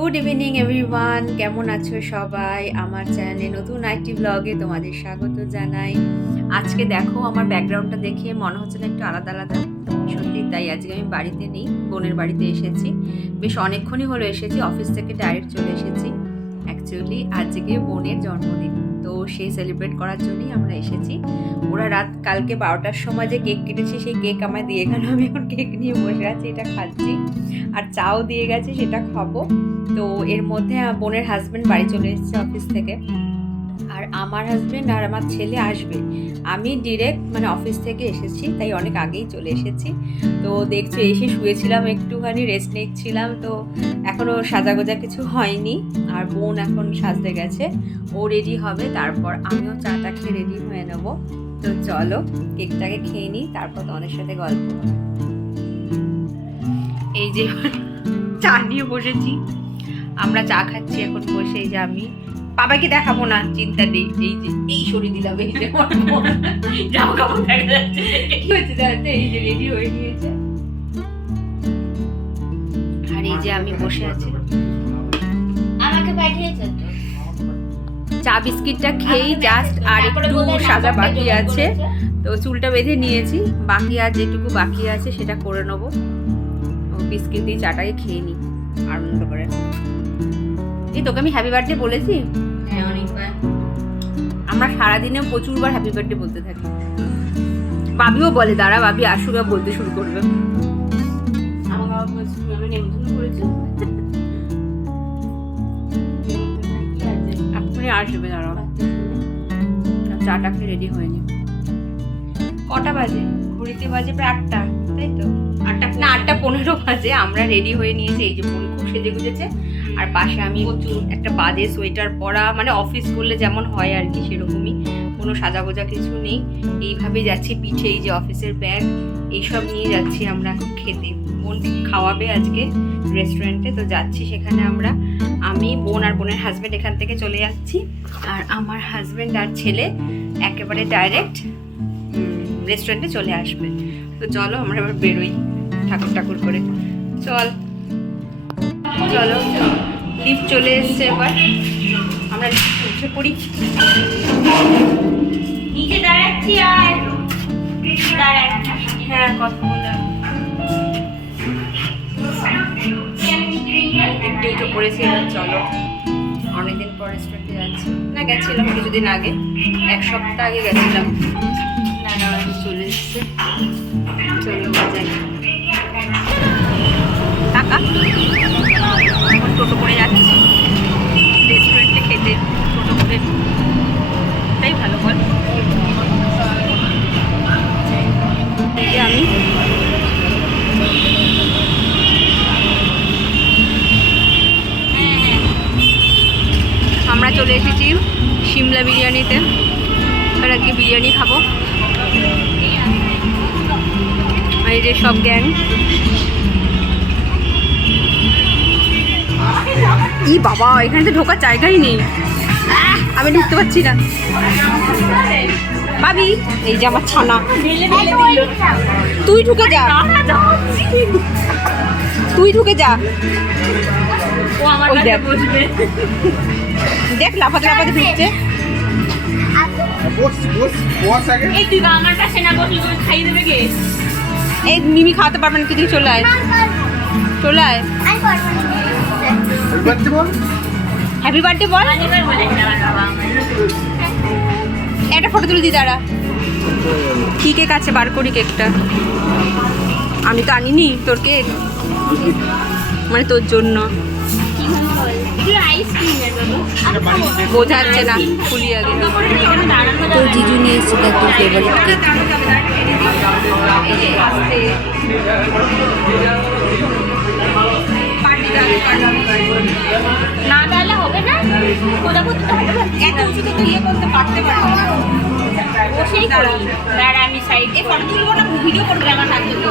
Good evening everyone, কেমন আছো সবাই? আমার চ্যানেলে নতুন একটি ব্লগে তোমাদের স্বাগত জানাই। আজকে দেখো আমার ব্যাকগ্রাউন্ডটা দেখে মনে হচ্ছে না একটু আলাদা আলাদা? সত্যি তাই, আজকে আমি বাড়িতে নেই, বোনের বাড়িতে এসেছি। বেশ অনেকক্ষণই হলো এসেছি, অফিস থেকে ডাইরেক্ট চলে এসেছি। অ্যাকচুয়ালি আজকে বোনের জন্মদিন, তো সেই সেলিব্রেট করার জন্যই আমরা এসেছি। ওরা কালকে 12টার সময় যে কেক কেটেছে সেই কেক আমায় দিয়ে গেল, আমি এখন কেক নিয়ে বসে আছি, এটা খাচ্ছি। আর চাও দিয়ে গেছে, সেটা খাবো। তো এর মধ্যে বোনের হাজব্যান্ড বাড়ি চলে এসেছে অফিস থেকে, আর আমার হাজব্যান্ড আর আমার ছেলে আসবে। আমি ডিরেক্ট অফিস থেকে এসেছি, তাই অনেক আগেই চলে এসেছি। তো দেখছো এসে শুয়েছিলাম, একটুখানি রেস্ট নিচ্ছিলাম। তো এখনও সাজাগোজা কিছু হয়নি, আর বোন এখন সাজতে গেছে, ও রেডি হবে, তারপর আমিও চাটা খেয়ে রেডি হয়ে নেব। তো চলো কেকটাকে খেয়ে নিই, তারপর তোমাদের সাথে গল্প। এই যে চা নিয়ে বসেছি, আমরা চা খাচ্ছি এখন বসে। এই যে আমি বাবাকে দেখাবো না, চিন্তা নেই। এই যে এই সরিয়ে দিলাম, এই যে জামা কাপড় দেখা যাচ্ছে, কি হচ্ছে জানতে, এই যে রেডি হয়ে গিয়েছে। আর এই যে আমি বসে আছি, আমাকে পাঠিয়েছে তো চা বিস্কিটটা খেয়েই জাস্ট আর একটু সাজা বাকি আছে। তো চুলটা বেঁধে নিয়েছি, বাকি আর যেটুকু বাকি আছে সেটা করে নেবো। বিস্কিট দিয়ে চাটাকে খেয়ে নিই আনন্দ করে। এই তোকে আমি হ্যাপি বার্থডে বলেছি? হ্যাঁ, অনেকবার। আমরা সারাদিনে প্রচুরবার হ্যাপি বার্থডে বলতে থাকি। বাবিও বলে, দাঁড়া বাবি আসুক, বলতে শুরু করবে। আমার বাবা বলছে আমি নেমন্তন্ন করেছি, এখনই আসবে, দাঁড়াও চাটা খেয়ে রেডি হয়নি। কটা বাজে? ঘড়িতে বাজে প্রায় 8টা, তাই তো? 8টা না, 8:15 বাজে। আমরা রেডি হয়ে নিয়েছি, এই যে বোন খুব সেজে গুজেছে, আর পাশে আমি একটা বাদে সোয়েটার পরা, অফিস করলে যেমন হয় আর কি, সেরকমই। কোনো সাজাগোজা কিছু নেই, এইভাবে যাচ্ছি। পিঠে এই যে অফিসের ব্যাগ, এইসব নিয়ে যাচ্ছি আমরা এখন খেতে। বোন খাওয়াবে আজকে রেস্টুরেন্টে, তো যাচ্ছি সেখানে আমরা। আমি, বোন আর বোনের হাজব্যান্ড এখান থেকে চলে যাচ্ছি, আর আমার হাজব্যান্ড আর ছেলে একেবারে ডাইরেক্ট রেস্টুরেন্টে চলে আসবে। তো চলো আমরা এবার বেরোই ঠাকুর ঠাকুর করে। চলো লিফট চলে এসছে, এবার আমরা উঠে পড়ি। নিচে দাঁড়াচ্ছি, আর হ্যাঁ, কথা বলে একটু উঠে পড়েছি। এবার চলো, অনেকদিন পর রেস্টুরেন্টে যাচ্ছি। না, গেছিলাম কিছুদিন আগে, 1 সপ্তাহ আগে গেছিলাম। চলে এসছে, চলো যাই। টাকা এখন টোটো করে যাচ্ছি রেস্টুরেন্টে খেতে, টোটো করে। তাই ভালো বল। এই যে আমরা চলে এসেছি সিমলা বিরিয়ানিতে। এবার আজকে বিরিয়ানি খাবো। এই যে সব গ্যাং। ই বাবা, এখানে তো ঢোকার জায়গাই নেই, আমি ঢুকতে পারছি না। ভাবি, এই যে আমার ছানা, তুই ঢুকে যা, তুই ঢুকে যা। ওই দেখ লাফাতে লাফাতে ঢুকছে। এই মিমি খাওয়াতে পারবে না, তুই চলে আয়, চলে আয়। হ্যাপি বার্থডে বল, একটা ফটো তুলে দি, দাঁড়া। কি কেক আছে বার করি কেকটা, আমি তো আনিনি তোর কেক, তোর জন্য। বোঝা যাচ্ছে না, খুলি আগে। তোর জিজু নিয়ে এসছে তোর ফেভারিট কেক। না তাহলে হবে না, এত উঁচুতে তো ইয়ে করতে পারতে পারবো না, বসেই করি। দাঁড়া আমি সাইড এই ফটো তুলবো না, ভিডিও করবো আমার হাত তুলবো।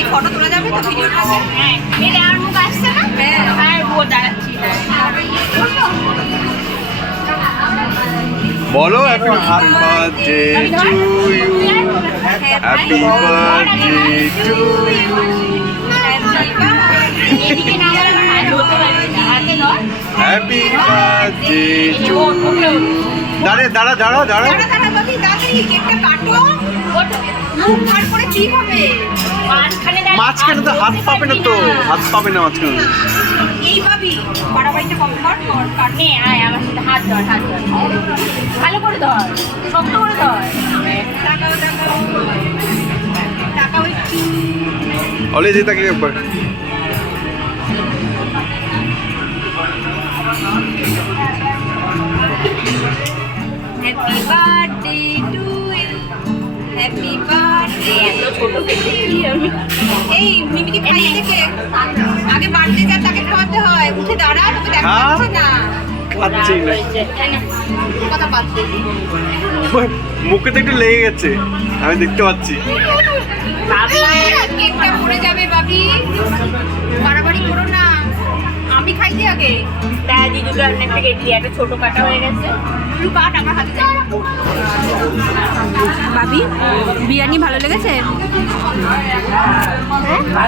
এই ফটো তোলা যাবে তো ভিডিওটা? হ্যাঁ, এর আর মুখ আসছে না। হ্যাঁ, আর ও দাঁড়াচ্ছি। বলো happy birthday to you, happy birthday to you. এদিকে বার্থডে টু দাঁড়া দাঁড়া দাঁড়া দাঁড়া দাঁড়া বাবি, তাড়াতাড়ি কেকটা কাটো। মুখ ভার করে কি হবে? মাঝখানে তো হাত পাবে না, তো হাত পাবে না মাঝখানে। এই ভাবি বাড়াবাড়িতে কম কর, কাট নে। আয় আমার সাথে হাত ধর, হাত ধর, ভালো করে ধর, শক্ত করে ধর। তাকাও তাকাও তাকাও একটু। অলি দিয়ে তাকে একবার। Happy birthday to you, happy birthday. এত ছোট কেটে আমি এই মিমিকে খাইয়ে দেখে আগে বার্থডে যা তাকে খাওয়াতে হয়। উঠে দাঁড়া, তোকে দেখা যাচ্ছে না। খাচ্ছি না, কথা পাচ্ছে। মুখে তো একটু লেগে গেছে, আমি দেখতে পাচ্ছি। কেকটা পড়ে যাবে বাবি, বাড়াবাড়ি করো না। আমি খাইতে আগে। দাদি দুটো একটা কেক দিয়ে একটা ছোট কাটা হয়ে গেছে। একটু কাট আমার হাতে। বাবি বিরিয়ানি ভালো লেগেছে?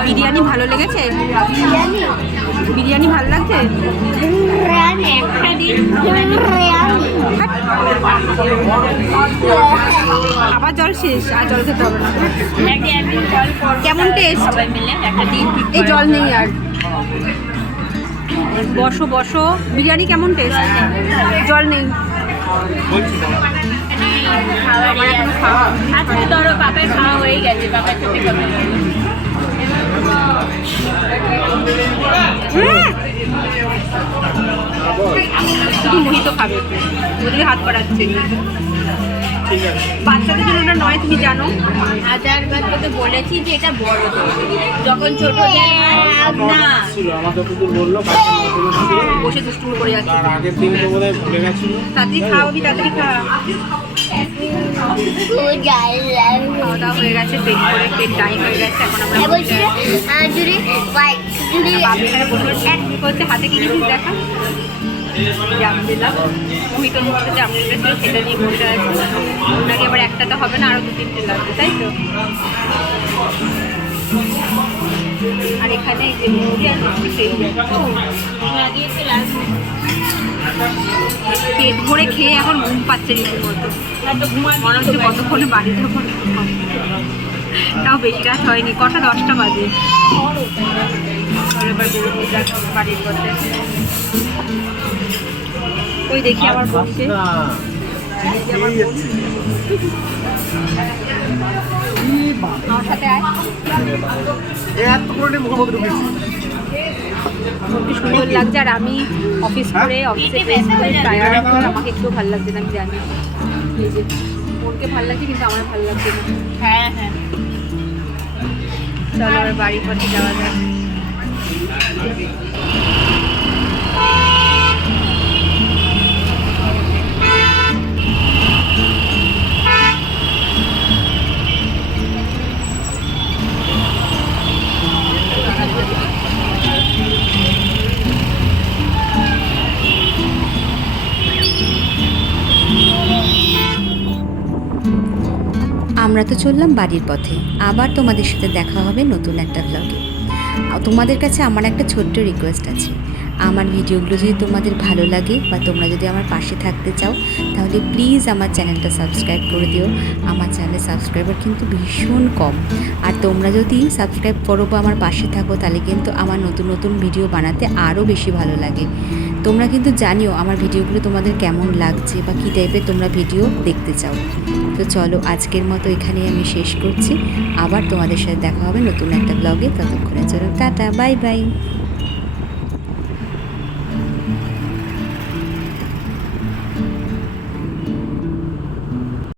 বিরিয়ানি ভালো লেগেছে? বিরিয়ানি ভালো লাগছে? একটা দিন আবার জল শেষ, আর জল খেতে হবে না। কেমন টেস্ট? এই জল নেই আর। বসো বসো, বিরিয়ানি কেমন টেস্ট? জল নেই। আজকে ধরো বাপের খাওয়া হয়ে গেছে, বাপের সাথে কথা শুধু মুড়ি তো খাবে, ওদিকে হাত বাড়াচ্ছে। বাচ্চাদের জন্য ওটা নয়, তুমি জানো। হাজার বার তোকে বলেছি যে এটা বড়, যখন ছোট না বসে দুষ্টুমি করে যাচ্ছে। তাড়াতাড়ি খাও, তাড়াতাড়ি খা। খাওয়া দাওয়া হয়ে গেছে, পেট করে পেট টাইম হয়ে গেছে। এখন আমরা হাতে কি জিনিস দেখা জাম দিলাম, মোহিতর মধ্যে জাম দিয়েছিল, সেটা নিয়ে বসে আছে। ওনাকে আবার একটা তো হবে না, আরো 2-3টে লাগবে, তাই তো। আর এখানে এই যে মুড়ি আর মিষ্টি খেয়ে পেট ভরে খেয়ে এখন ঘুম পাচ্ছে রীতিমতো। মনে হচ্ছে কতক্ষণে বাড়ি যাবো। তাও বেশি রাত হয়নি, কটা 10টা বাজে। এবার বেরোবো বাড়ির পথে। ওই দেখি আমার বসছে, আমার সাথে আয়। খুবই সুন্দর লাগছে। আর আমি অফিস করে অফিসে টায়ার্ড, আমাকে একটু ভালো লাগছে না, আমি জানি। এই যে ওকে ভালো লাগছে, কিন্তু আমার ভালো লাগছে না। হ্যাঁ হ্যাঁ, চলো আর বাড়ির পথে যাওয়া যাক। আমরা তো চললাম বাড়ির পথে। আবার তোমাদের সাথে দেখা হবে নতুন একটা ব্লগে। তোমাদের কাছে আমার একটা ছোট্ট রিকোয়েস্ট আছে। আমার ভিডিওগুলো যদি তোমাদের ভালো লাগে বা তোমরা যদি আমার পাশে থাকতে চাও, তাহলে প্লিজ আমার চ্যানেলটা সাবস্ক্রাইব করে দিও। আমার চ্যানেলে সাবস্ক্রাইবার কিন্তু ভীষণ কম। আর তোমরা যদি সাবস্ক্রাইব করো বা আমার পাশে থাকো, তাহলে কিন্তু আমার নতুন নতুন ভিডিও বানাতে আরও বেশি ভালো লাগে। তোমরা কিন্তু জানিও আমার ভিডিওগুলো তোমাদের কেমন লাগছে বা কী টাইপের তোমরা ভিডিও দেখতে চাও। তো চলো আজকের মতো এখানেই আমি শেষ করছি। আবার তোমাদের সাথে দেখা হবে নতুন একটা ব্লগে। ততক্ষণের জন্য টাটা, বাই বাই।